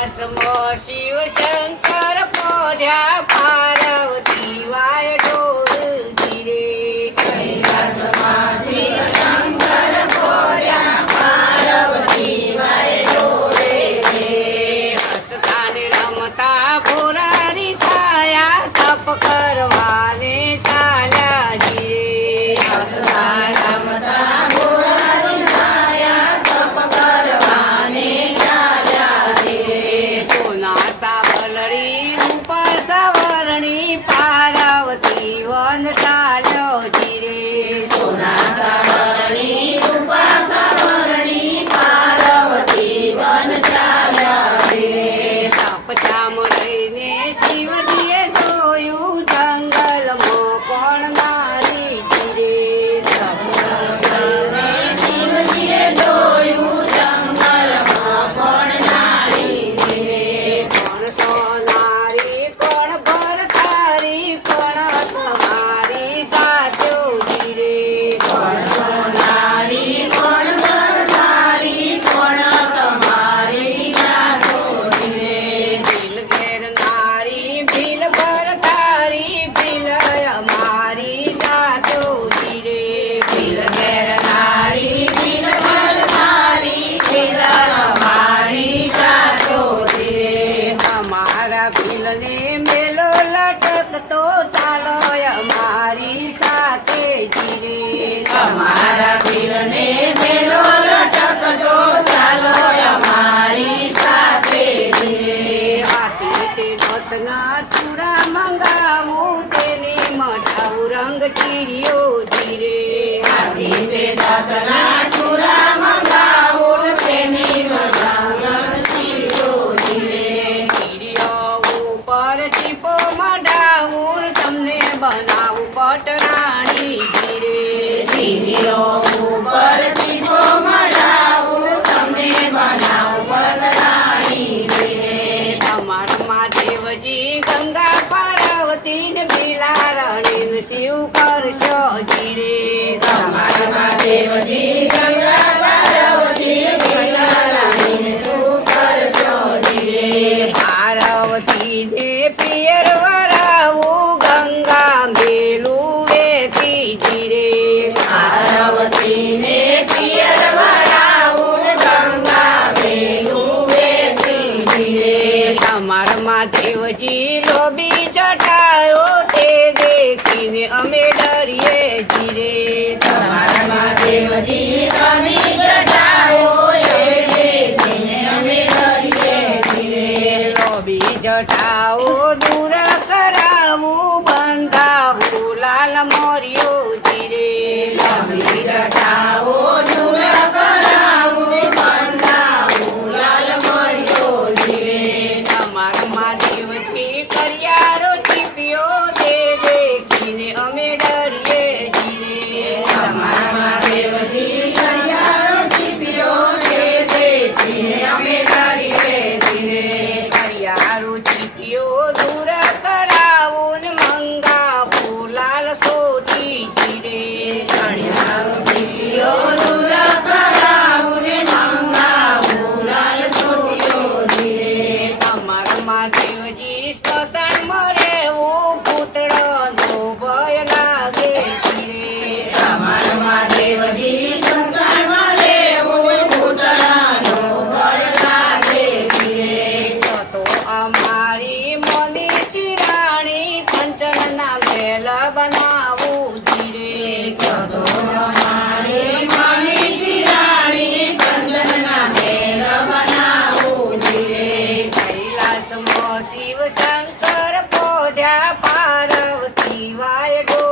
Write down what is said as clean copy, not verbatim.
કૈલાસમાં Shiv Shankar પોઢ્યા Parvati Y ઢોરજી રે. કૈલાસમાં Shiv Shankar પોઢ્યા Parvati Y ઢોરે રે. હસતા ને રમતા ભોરારી છાયા તપ કરવાને ચાલ્યા જી રે. હસતા રમતા ભોરારી છાયા તપ કરવાને ચાલ્યા રે. સોના સાવલરી રૂપ સવરણી પાર્વતી વન ચાલ્યો જી રે. સોના સાવરણી રૂપા સાવરણી પાર્વતી વન ચાલ્યા રે. તપચામ રહીને શિવજીએ જોયું જંગલમાં કોણ નારી જી રે. શિવજીએ જોયું જંગલમાં કોણ નારી રે. કોણ સોનારી કોણ ભરતારી કોણ તમારી ગાજો જી રે. કોણ સોનારી કોણ વરદારી કોણ તમારી ગાતો રે. ભીલ ઘેર નારી ભીલ ભરતારી ભીલ અમારી ગાજો જી રે. ભીલ ઘેર નારી ભીલ વરદારી ભીલ અમારી ગાતો રે. અમારા ભીલને મેલો લટકતો ચાલો અમારી સાથે જી રે. અમારા ભીલને મેલો લટકતો ચાલો અમારી સાથે રે. હાથી તે દોતના ચૂડા મંગાવું તેની મઠાવું રંગ ટીરીઓ જી રે. હાથી તે દાંતના ચૂડા મંગાવું તેની વઢાવણ ચીરો રે. ટીરીઓ ઉપર ચીપો મઢાવું તમને બનાવું પટરાણી જી રે. ટીવીઓ ઉપર ચીઠો મઢાવું તમને બનાવું વરદાણી રે. તમારા મહાદેવજી ગંગા પાર્વતી ને બિલારણી ને શિવ કરશો જી રે. તમારા દેવજી ગંગા પાર્વતી બિલાડીને શું કરશો રે. પાર્વતી ને પિયર વરાવું ગંગા મેલું વેતી જી રે. પાર્વતીને પિયર વરાવું ગંગા બેનું વેચી રે. તમારા મહાદેવજી લોબી ચટાયો તે દેખીને અમે ડરીએ જી રે. તમારા દેવજી તમે જટાવો એ દેખીને અમે ડરીએ રે. લોબી જટાઓ દૂર કરાવું બંધાવું લાલ મોર્યો જી રે. તમે જટાવો દૂર કરાવું બંધાવું લાલ મળ્યો રે. તમારા મહાદેવજી કરિયારો ચીપ્યો તે દેખીને અમે ડરીએ જી રે. તમારા દેવજી કરિયારો ચીપ્યો છે દેખીને અમે ડરીએ રે. કરિયારો ચીપ્યો દૂર કરાવું ને મંગાવું લાલ સોટી જી રે. કરિયારો ચીપ્યો દૂર કરાવું ને મંગાવું લાલ છોડ્યો રે. અમારા મહાદેવજી સ્મશાનમાં રહેવું પૂતળાનો ભય લાગે જી રે. તમારા દેવજી સંસારમાં લેવું પૂતળાનો ભય લાગે રે. તો અમારી મોની તિરાણી કંચનના મહેલ બનાવું જી રે. કદો અમારી માની તિરાણી કંચનના મહેલ બનાવું રે. કૈલાસમાં શિવ શંકર પોઢ્યા પાર્વતી વાય ઢોર